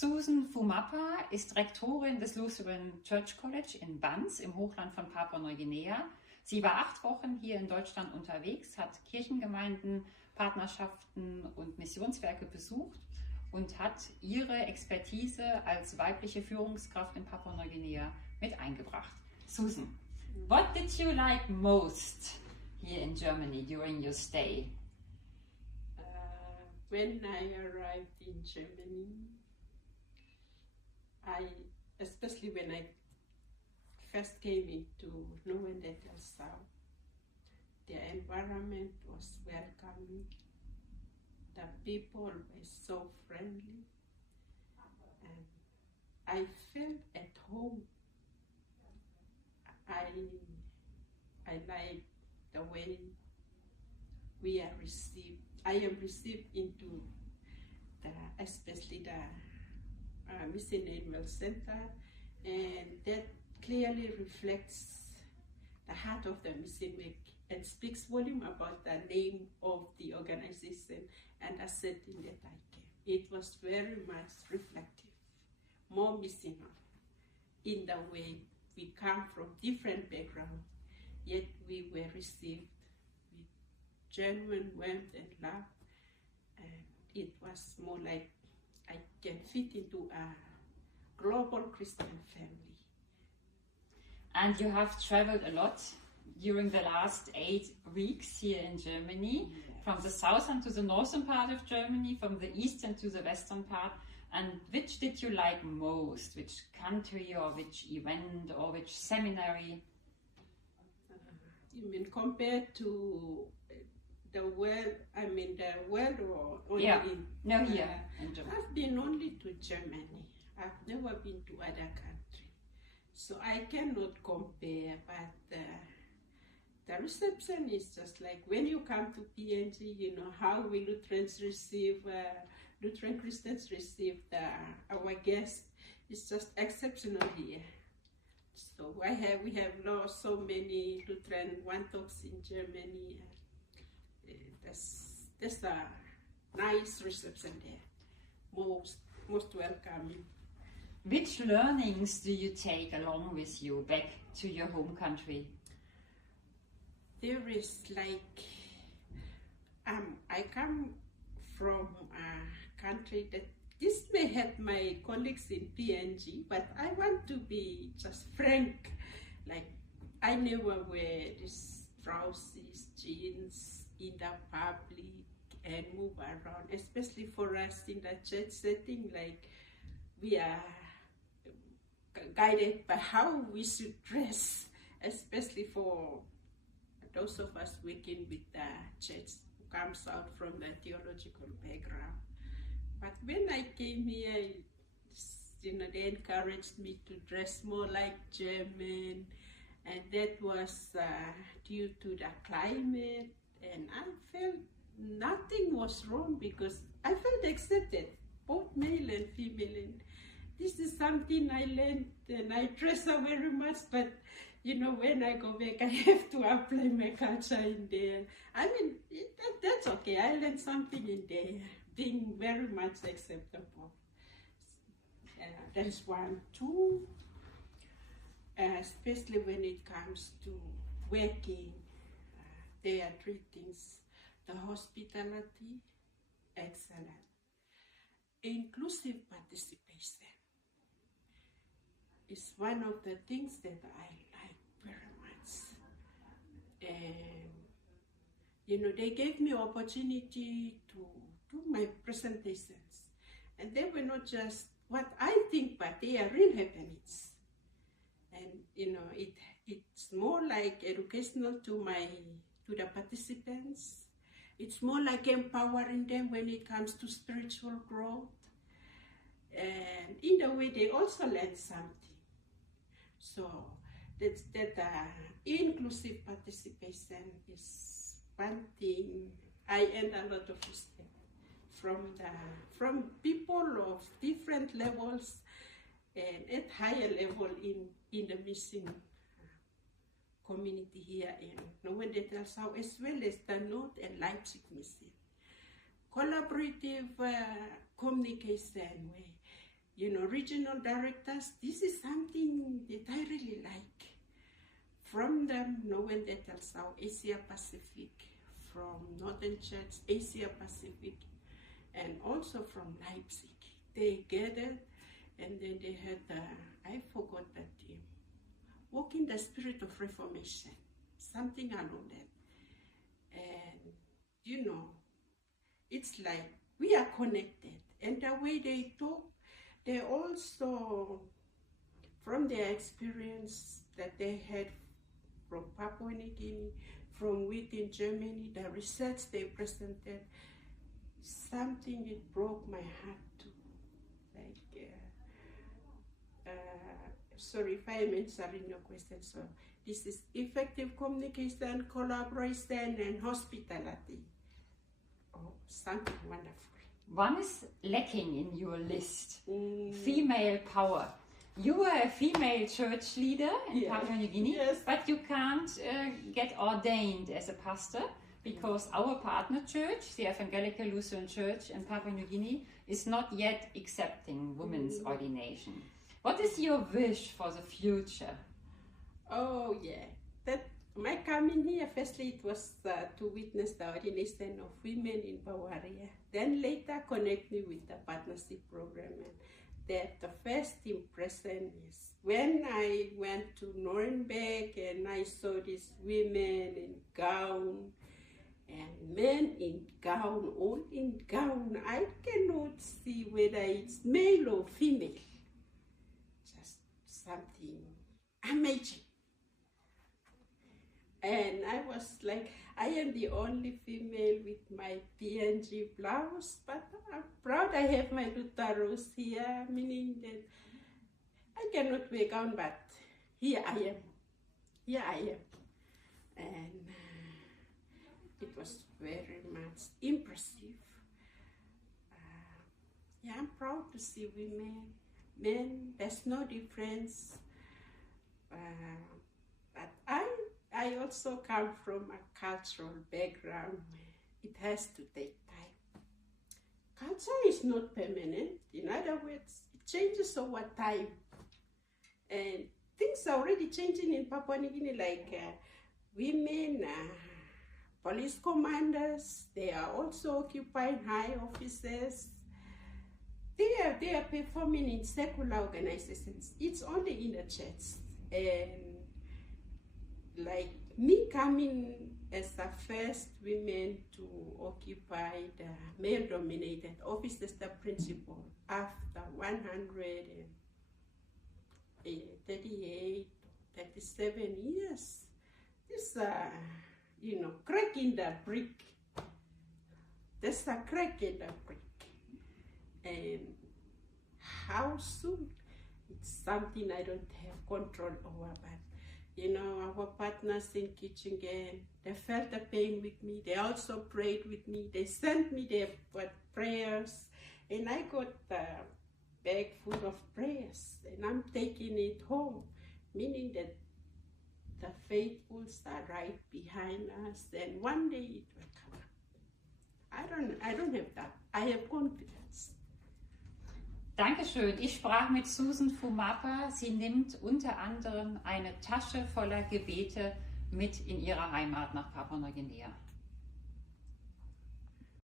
Susan Fumapa ist Rektorin des Lutheran Church College in Banz im Hochland von Papua-Neuguinea. Sie war 8 Wochen hier in Deutschland unterwegs, hat Kirchengemeinden, Partnerschaften und Missionswerke besucht und hat ihre Expertise als weibliche Führungskraft in Papua-Neuguinea mit eingebracht. Susan, what did you like most here in Germany during your stay? When I arrived in Germany, especially when I first came into Neuendettelsau, the environment was welcoming. The people were so friendly, and I felt at home. I like the way we are received. I am received into especially the Mission Annual Center, and that clearly reflects the heart of the mission work and speaks volume about the name of the organization and the setting that I came. It was very much reflective, more missional in the way we come from different backgrounds, yet we were received with genuine warmth and love, and it was more like I can fit into a global Christian family. And you have traveled a lot during the last 8 weeks here in Germany, from the southern to the northern part of Germany, from the eastern to the western part. And which did you like most? Which country or which event or which seminary? You mean compared to the world? I mean the world or only in? No, here in Germany. I've been only to Germany. I've never been to other countries, so I cannot compare. But the reception is just like when you come to PNG. You know how we Lutherans receive. Lutheran Christians receive our guests. It's just exceptional here. So we have lost so many Lutheran one-talks in Germany. That's a nice reception there. Most welcoming. Which learnings do you take along with you back to your home country? There is like I come from a country that this may have my colleagues in PNG, but I want to be just frank. Like I never wear these trousers, jeans in the public and move around, especially for us in the church setting. Like we are guided by how we should dress, especially for those of us working with the church who comes out from the theological background. But when I came here, they encouraged me to dress more like German, and that was due to the climate, and I felt nothing was wrong because I felt accepted, both male and female. And this is something I learned, and I dress up very much, but when I go back, I have to apply my culture in there. I mean, that's okay. I learned something in there, being very much acceptable. That's 1. 2, especially when it comes to working, there are 3 things. The hospitality, excellent. Inclusive participation is one of the things that I like very much. And, they gave me opportunity to do my presentations. And they were not just what I think, but they are real happenings. And, it's more like educational to the participants. It's more like empowering them when it comes to spiritual growth. And in a way, they also learn something. So that inclusive participation is one thing I earned a lot of respect from people of different levels and at higher level in the mission community here in Neuendettelsau, as well as the North and Leipzig mission. Collaborative communication where regional directors. This is something that I really like. From them, when they tell South Asia Pacific, from Northern Church, Asia Pacific, and also from Leipzig. They gathered, and then they had, I forgot that name, Walk in the Spirit of Reformation, something along that. And, it's like we are connected. And the way they talk, they also, from their experience that they had from Papua New Guinea, from within Germany, the research they presented, something that broke my heart too. Sorry if I am answering your question. So this is effective communication, collaboration, and hospitality. Oh, something wonderful. One is lacking in your list, female power. You are a female church leader in Papua New Guinea, but you can't get ordained as a pastor because our partner church, the Evangelical Lutheran Church in Papua New Guinea, is not yet accepting women's ordination. What is your wish for the future? Oh yeah, that my coming here, firstly it was to witness the ordination of women in Bavaria. Then later connect me with the partnership program. And that the first impression is when I went to Nuremberg and I saw these women in gown and men in gown, all in gown. I cannot see whether it's male or female. Just something amazing. And I was like, I am the only female with my PNG blouse, but I'm proud I have my Lutaros here, meaning that I cannot wear gown, but here I am. Here I am. And it was very much impressive. I'm proud to see women, men, there's no difference. But I also come from a cultural background. It has to take time. Culture is not permanent. In other words, it changes over time. And things are already changing in Papua New Guinea, like women, police commanders, they are also occupying high offices. They are performing in secular organizations. It's only in the church. And like me coming as the first women to occupy the male-dominated office as the principal after 138, 37 years. This, crack in the brick. There's a crack in the brick. And how soon? It's something I don't have control over, but our partners in Kirchenlandschaft, they felt the pain with me. They also prayed with me. They sent me their prayers, and I got a bag full of prayers, and I'm taking it home, meaning that the faithfuls are right behind us, and one day it will come up. I don't have that. I have confidence. Dankeschön. Ich sprach mit Susan Fumapa. Sie nimmt unter anderem eine Tasche voller Gebete mit in ihre Heimat nach Papua-Neuguinea.